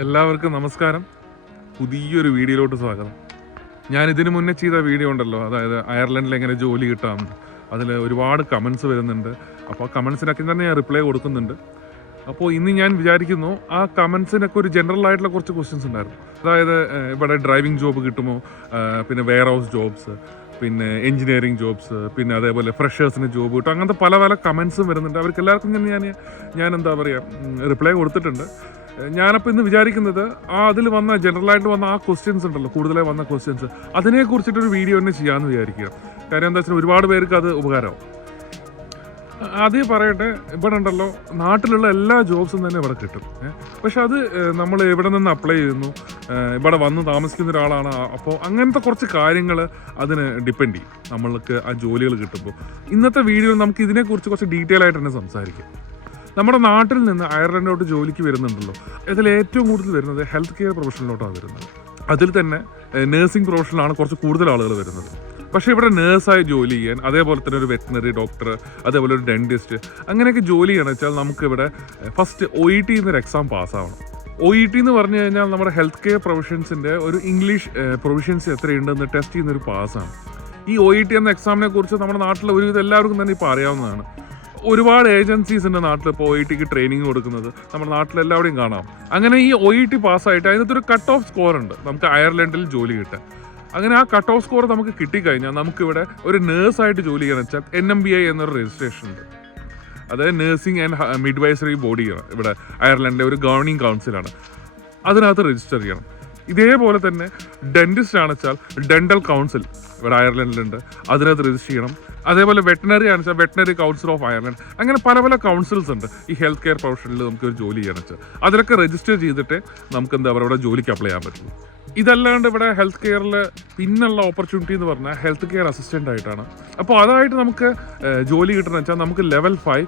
എല്ലാവർക്കും നമസ്കാരം. പുതിയൊരു വീഡിയോയിലോട്ട് സ്വാഗതം. ഞാൻ ഇതിനു മുന്നേ ചെയ്ത വീഡിയോ ഉണ്ടല്ലോ, അതായത് അയർലൻഡിൽ എങ്ങനെ ജോലി കിട്ടാം, അതിൽ ഒരുപാട് കമൻസ് വരുന്നുണ്ട്. അപ്പോൾ ആ കമൻസിനൊക്കെ തന്നെ ഞാൻ റിപ്ലൈ കൊടുക്കുന്നുണ്ട്. അപ്പോൾ ഇന്ന് ഞാൻ വിചാരിക്കുന്നു ആ കമൻസിനൊക്കെ ഒരു ജനറൽ ആയിട്ടുള്ള കുറച്ച് ക്വസ്റ്റ്യൻസ് ഉണ്ടായിരുന്നു. അതായത് ഇവിടെ ഡ്രൈവിംഗ് ജോബ് കിട്ടുമോ, പിന്നെ വെയർ ഹൗസ് ജോബ്സ്, പിന്നെ എഞ്ചിനീയറിംഗ് ജോബ്സ്, പിന്നെ അതേപോലെ ഫ്രഷേഴ്സിന് ജോബ് കിട്ടും, അങ്ങനത്തെ പല പല കമൻസും വരുന്നുണ്ട്. അവർക്ക് എല്ലാവർക്കും ഞാൻ എന്താ പറയുക, റിപ്ലൈ കൊടുത്തിട്ടുണ്ട്. ഞാനപ്പോൾ ഇന്ന് വിചാരിക്കുന്നത് അതിൽ വന്ന ജനറലായിട്ട് വന്ന ആ ക്വസ്റ്റ്യൻസ് ഉണ്ടല്ലോ, കൂടുതലായി വന്ന ക്വസ്റ്റ്യൻസ്, അതിനെക്കുറിച്ചിട്ടൊരു വീഡിയോ തന്നെ ചെയ്യാമെന്ന് വിചാരിക്കുക. കാര്യം എന്താ വെച്ചാൽ ഒരുപാട് പേർക്ക് അത് ഉപകാരമാവും. ആദ്യം പറയട്ടെ, ഇവിടെ ഉണ്ടല്ലോ നാട്ടിലുള്ള എല്ലാ ജോബ്സും തന്നെ ഇവിടെ കിട്ടും. പക്ഷെ അത് നമ്മൾ എവിടെ നിന്ന് അപ്ലൈ ചെയ്യുന്നു, ഇവിടെ വന്ന് താമസിക്കുന്ന ഒരാളാണ്, അപ്പോൾ അങ്ങനത്തെ കുറച്ച് കാര്യങ്ങൾ അതിന് ഡിപ്പെൻഡ് ചെയ്യും നമ്മൾക്ക് ആ ജോലികൾ കിട്ടുമ്പോൾ. ഇന്നത്തെ വീഡിയോയിൽ നമുക്ക് ഇതിനെക്കുറിച്ച് കുറച്ച് ഡീറ്റെയിൽ ആയിട്ട് തന്നെ സംസാരിക്കും. നമ്മുടെ നാട്ടിൽ നിന്ന് അയർലൻഡിലോട്ട് ജോലിക്ക് വരുന്നുണ്ടല്ലോ, ഇതിൽ ഏറ്റവും കൂടുതൽ വരുന്നത് ഹെൽത്ത് കെയർ പ്രൊഫഷനിലോട്ടാണ് വരുന്നത്. അതിൽ തന്നെ നേഴ്സിംഗ് പ്രൊഫഷനിലാണ് കുറച്ച് കൂടുതൽ ആളുകൾ വരുന്നത്. പക്ഷേ ഇവിടെ നേഴ്സായി ജോലി ചെയ്യാൻ, അതേപോലെ തന്നെ ഒരു വെറ്റിനറി ഡോക്ടർ, അതേപോലെ ഒരു ഡെന്റിസ്റ്റ്, അങ്ങനെയൊക്കെ ജോലി ചെയ്യണമെന്ന് വെച്ചാൽ നമുക്കിവിടെ ഫസ്റ്റ് OET എന്നൊരു എക്സാം പാസ്സാവണം. OET എന്ന് പറഞ്ഞു കഴിഞ്ഞാൽ നമ്മുടെ ഹെൽത്ത് കെയർ പ്രൊഫഷൻസിൻ്റെ ഒരു ഇംഗ്ലീഷ് പ്രൊഫഷൻസ് എത്രയുണ്ടെന്ന് ടെസ്റ്റ് ചെയ്യുന്നൊരു പാസ്സാണ്. ഈ OET എന്ന എക്സാമിനെ കുറിച്ച് നമ്മുടെ നാട്ടിൽ ഒരുവിധം എല്ലാവർക്കും തന്നെ ഇപ്പോൾ അറിയാവുന്നതാണ്. ഒരുപാട് ഏജൻസീസ് ഉണ്ട് നാട്ടിൽ ഇപ്പോൾ OETക്ക് ട്രെയിനിങ് കൊടുക്കുന്നത്, നമ്മുടെ നാട്ടിലെല്ലാവരുടെയും കാണാം. അങ്ങനെ ഈ OET പാസ്സായിട്ട് അതിനകത്തൊരു കട്ട് ഓഫ് സ്കോർ ഉണ്ട് നമുക്ക് അയർലൻഡിൽ ജോലി കിട്ടാൻ. അങ്ങനെ ആ കട്ട് ഓഫ് സ്കോർ നമുക്ക് കിട്ടിക്കഴിഞ്ഞാൽ നമുക്കിവിടെ ഒരു നേഴ്സായിട്ട് ജോലി ചെയ്യണം വെച്ചാൽ NMBI എന്നൊരു രജിസ്ട്രേഷൻ ഉണ്ട്. അതായത് നേഴ്സിംഗ് ആൻഡ് മിഡ്വൈസറി ബോഡിയാണ് ഇവിടെ അയർലൻഡിലെ ഒരു ഗവർണിംഗ് കൗൺസിലാണ്. അതിനകത്ത് രജിസ്റ്റർ ചെയ്യണം. ഇതേപോലെ തന്നെ ഡെന്റിസ്റ്റ് ആണെന്ന് വെച്ചാൽ ഡെന്റൽ കൗൺസിൽ ഇവിടെ അയർലൻഡിലുണ്ട്, അതിനകത്ത് രജിസ്റ്റർ ചെയ്യണം. അതേപോലെ വെറ്റിനറി ആണെന്ന് വെച്ചാൽ വെറ്റിനറി കൗൺസിൽ ഓഫ് അയർലൻഡ്. അങ്ങനെ പല പല കൗൺസിൽസ് ഉണ്ട് ഈ ഹെൽത്ത് കെയർ പ്രൊഫഷനിൽ നമുക്ക് ഒരു ജോലി ചെയ്യണമെന്ന് വെച്ചാൽ. അതിലൊക്കെ രജിസ്റ്റർ ചെയ്തിട്ട് നമുക്ക് എന്താ പറയുക ഇവിടെ ജോലിക്ക് അപ്ലൈ ചെയ്യാൻ പറ്റുള്ളൂ. ഇതല്ലാണ്ട് ഇവിടെ ഹെൽത്ത് കെയറിൽ പിന്നുള്ള ഓപ്പർച്യൂണിറ്റി എന്ന് പറഞ്ഞാൽ ഹെൽത്ത് കെയർ അസിസ്റ്റൻ്റ് ആയിട്ടാണ്. അപ്പോൾ അതായിട്ട് നമുക്ക് ജോലി കിട്ടണമെന്ന് വെച്ചാൽ നമുക്ക് ലെവൽ 5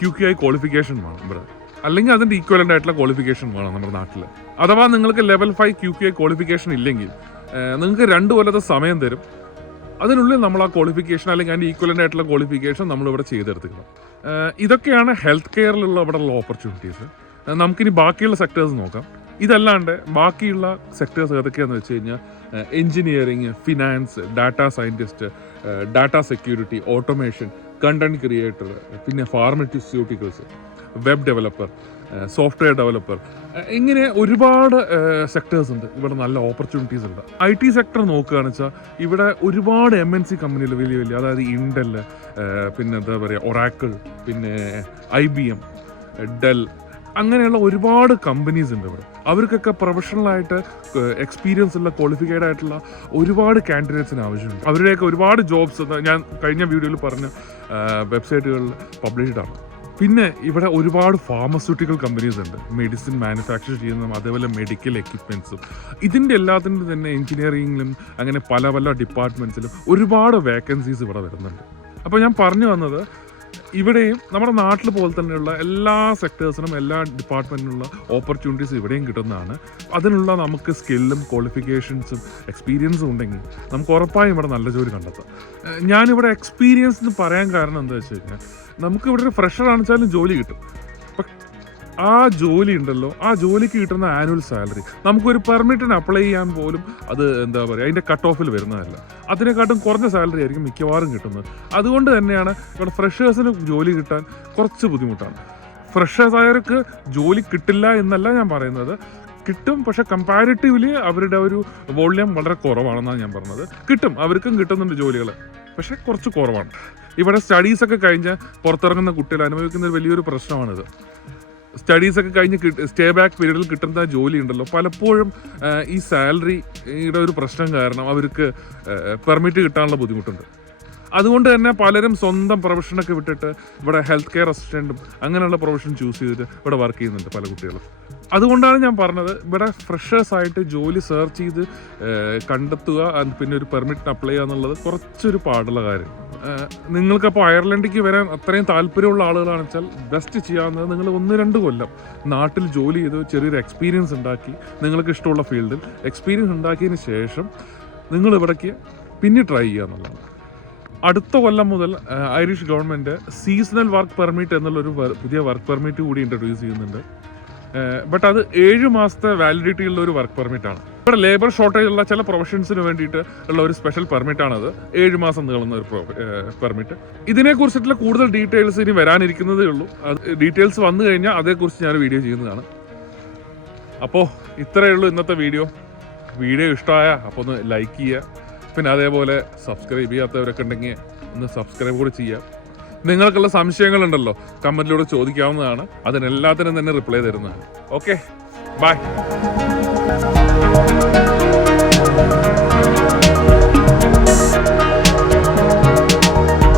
QQI ക്വാളിഫിക്കേഷൻ വേണം ഇവിടെ, അല്ലെങ്കിൽ അതിൻ്റെ ഈക്വലൻ്റ് ആയിട്ടുള്ള ക്വാളിഫിക്കേഷൻ വേണം നമ്മുടെ നാട്ടിൽ. അഥവാ നിങ്ങൾക്ക് ലെവൽ 5 QQI ക്വാളിഫിക്കേഷൻ ഇല്ലെങ്കിൽ നിങ്ങൾക്ക് 2 കൊല്ലത്തെ സമയം തരും. അതിനുള്ളിൽ നമ്മൾ ആ ക്വാളിഫിക്കേഷൻ അല്ലെങ്കിൽ അതിൻ്റെ ഈക്വലൻ്റ് ആയിട്ടുള്ള ക്വാളിഫിക്കേഷൻ നമ്മളിവിടെ ചെയ്തെടുത്തിക്കണം. ഇതൊക്കെയാണ് ഹെൽത്ത് കെയറിലുള്ള ഇവിടെയുള്ള ഓപ്പർച്യൂണിറ്റീസ്. നമുക്കിനി ബാക്കിയുള്ള സെക്ടേഴ്സ് നോക്കാം. ഇതല്ലാണ്ട് ബാക്കിയുള്ള സെക്ടേഴ്സ് ഏതൊക്കെയാണെന്ന് വെച്ച് കഴിഞ്ഞാൽ engineering, finance, data scientist, data security, automation, content creator, പിന്നെ pharmaceuticals, web developer, software developer, ഇങ്ങനെ ഒരുപാട് സെക്ടേഴ്സ് ഉണ്ട്. ഇവിടെ നല്ല ഓപ്പർച്യൂണിറ്റീസ് ഉണ്ട്. IT സെക്ടർ നോക്കുകയാണെന്ന് വെച്ചാൽ ഇവിടെ ഒരുപാട് MNC കമ്പനികൾ വലിയ വലിയ, അതായത് ഇൻഡൽ, പിന്നെ എന്താ പറയുക ഒറാക്കിൾ, പിന്നെ IBM, ഡെൽ, അങ്ങനെയുള്ള ഒരുപാട് കമ്പനീസ് ഉണ്ട് ഇവിടെ. അവർക്കൊക്കെ പ്രൊഫഷണലായിട്ട് എക്സ്പീരിയൻസ് ഉള്ള ക്വാളിഫൈഡ് ആയിട്ടുള്ള ഒരുപാട് കാൻഡിഡേറ്റ്സിന് ആവശ്യമുണ്ട്. അവരുടെയൊക്കെ ഒരുപാട് ജോബ്സ് ഞാൻ കഴിഞ്ഞ വീഡിയോയിൽ പറഞ്ഞ വെബ്സൈറ്റുകളിൽ പബ്ലിഷ്ഡ് ആണ്. പിന്നെ ഇവിടെ ഒരുപാട് ഫാർമസ്യൂട്ടിക്കൽ കമ്പനീസ് ഉണ്ട്, മെഡിസിൻ മാനുഫാക്ചർ ചെയ്യുന്നതും അതേപോലെ മെഡിക്കൽ എക്യുപ്മെൻറ്റ്സും. ഇതിൻ്റെ എല്ലാത്തിനും തന്നെ എഞ്ചിനീയറിംഗിലും അങ്ങനെ പല പല ഡിപ്പാർട്ട്മെൻറ്റ്സിലും ഒരുപാട് വേക്കൻസീസ് ഇവിടെ വരുന്നുണ്ട്. അപ്പോൾ ഞാൻ പറഞ്ഞു വന്നത്, ഇവിടെയും നമ്മുടെ നാട്ടിൽ പോലെ തന്നെയുള്ള എല്ലാ സെക്ടേഴ്സിനും എല്ലാ ഡിപ്പാർട്ട്മെൻറ്റിനുള്ള ഓപ്പർച്യൂണിറ്റീസ് ഇവിടെയും കിട്ടുന്നതാണ്. അതിനുള്ള നമുക്ക് സ്കില്ലും ക്വാളിഫിക്കേഷൻസും എക്സ്പീരിയൻസും ഉണ്ടെങ്കിൽ നമുക്ക് ഉറപ്പായും ഇവിടെ നല്ല ജോലി കണ്ടെത്താം. ഞാനിവിടെ എക്സ്പീരിയൻസ് എന്ന് പറയാൻ കാരണം എന്താ വെച്ച് കഴിഞ്ഞാൽ, നമുക്കിവിടെ ഒരു ഫ്രഷർ ആണെച്ചാലും ജോലി കിട്ടും. ആ ജോലി ഉണ്ടല്ലോ, ആ ജോലിക്ക് കിട്ടുന്ന ആനുവൽ സാലറി നമുക്കൊരു പെർമിറ്റിന് അപ്ലൈ ചെയ്യാൻ പോലും അത് എന്താ പറയുക അതിൻ്റെ കട്ട് ഓഫിൽ വരുന്നതല്ല. അതിനെക്കാട്ടും കുറഞ്ഞ സാലറി ആയിരിക്കും മിക്കവാറും കിട്ടുന്നത്. അതുകൊണ്ട് തന്നെയാണ് ഇവിടെ ഫ്രഷേഴ്സിന് ജോലി കിട്ടാൻ കുറച്ച് ബുദ്ധിമുട്ടാണ്. ഫ്രഷേഴ്സായവർക്ക് ജോലി കിട്ടില്ല എന്നല്ല ഞാൻ പറയുന്നത്, കിട്ടും. പക്ഷെ കമ്പാരിറ്റീവ്ലി അവരുടെ ഒരു വോള്യം വളരെ കുറവാണെന്നാണ് ഞാൻ പറഞ്ഞത്. കിട്ടും, അവർക്കും കിട്ടുന്നുണ്ട് ജോലികൾ, പക്ഷെ കുറച്ച് കുറവാണ്. ഇവിടെ സ്റ്റഡീസൊക്കെ കഴിഞ്ഞ് പുറത്തിറങ്ങുന്ന കുട്ടികൾ അനുഭവിക്കുന്ന ഒരു വലിയൊരു പ്രശ്നമാണിത്. സ്റ്റഡീസൊക്കെ കഴിഞ്ഞ് സ്റ്റേ ബാക്ക് പീരീഡിൽ കിട്ടുന്ന ജോലി ഉണ്ടല്ലോ, പലപ്പോഴും ഈ സാലറിയുടെ ഒരു പ്രശ്നം കാരണം അവർക്ക് പെർമിറ്റ് കിട്ടാനുള്ള ബുദ്ധിമുട്ടുണ്ട്. അതുകൊണ്ട് തന്നെ പലരും സ്വന്തം പ്രൊഫഷനൊക്കെ വിട്ടിട്ട് ഇവിടെ ഹെൽത്ത് കെയർ അസിസ്റ്റൻറ്റും അങ്ങനെയുള്ള പ്രൊഫഷൻ ചൂസ് ചെയ്തിട്ട് ഇവിടെ വർക്ക് ചെയ്യുന്നുണ്ട് പല കുട്ടികളും. അതുകൊണ്ടാണ് ഞാൻ പറഞ്ഞത്, ഇവിടെ ഫ്രഷേഴ്സായിട്ട് ജോലി സെർച്ച് ചെയ്ത് കണ്ടെത്തുക, പിന്നെ ഒരു പെർമിറ്റിന് അപ്ലൈ ചെയ്യുക എന്നുള്ളത് കുറച്ചൊരു പാടുള്ള കാര്യം. നിങ്ങൾക്കപ്പോൾ അയർലൻഡിലേക്ക് വരാൻ അത്രയും താല്പര്യമുള്ള ആളുകളാണെന്ന് വെച്ചാൽ ബെസ്റ്റ് ചെയ്യാവുന്നത് നിങ്ങൾ 1-2 കൊല്ലം നാട്ടിൽ ജോലി ചെയ്ത് ചെറിയൊരു എക്സ്പീരിയൻസ് ഉണ്ടാക്കി, നിങ്ങൾക്ക് ഇഷ്ടമുള്ള ഫീൽഡിൽ എക്സ്പീരിയൻസ് ഉണ്ടാക്കിയതിന് ശേഷം നിങ്ങൾ ഇവിടേക്ക് പിന്നെ ട്രൈ ചെയ്യുക എന്നുള്ളതാണ്. അടുത്ത കൊല്ലം മുതൽ Irish government seasonal work permit എന്നുള്ളൊരു പുതിയ വർക്ക് പെർമിറ്റ് കൂടി ഇൻട്രൊഡ്യൂസ് ചെയ്യുന്നുണ്ട്. ബട്ട് അത് 7 മാസത്തെ വാലിഡിറ്റി ഉള്ള ഒരു വർക്ക് പെർമിറ്റ് ആണ്. ഇവിടെ ലേബർ ഷോർട്ടേജ് ഉള്ള ചില പ്രൊഫഷൻസിന് വേണ്ടിയിട്ട് ഉള്ള ഒരു സ്പെഷ്യൽ പെർമിറ്റ് ആണത്. 7 മാസം നീളുന്ന ഒരു പെർമിറ്റ്. ഇതിനെ കുറിച്ചിട്ടുള്ള കൂടുതൽ ഡീറ്റെയിൽസ് ഇനി വരാനിരിക്കുന്നതേ ഉള്ളൂ. അത് ഡീറ്റെയിൽസ് വന്നു കഴിഞ്ഞാൽ അതേക്കുറിച്ച് ഞാൻ വീഡിയോ ചെയ്യുന്നതാണ്. അപ്പോൾ ഇത്രയേ ഉള്ളൂ ഇന്നത്തെ വീഡിയോ ഇഷ്ടമായ അപ്പോൾ ഒന്ന് ലൈക്ക് ചെയ്യുക. പിന്നെ അതേപോലെ സബ്സ്ക്രൈബ് ചെയ്യാത്തവരൊക്കെ ഉണ്ടെങ്കിൽ ഒന്ന് സബ്സ്ക്രൈബ് കൂടി ചെയ്യുക. നിങ്ങൾക്കുള്ള സംശയങ്ങളുണ്ടല്ലോ കമന്റിലൂടെ ചോദിക്കാവുന്നതാണ്. അതിനെല്ലാത്തിനും തന്നെ റിപ്ലൈ തരുന്നതാണ്. Okay, by.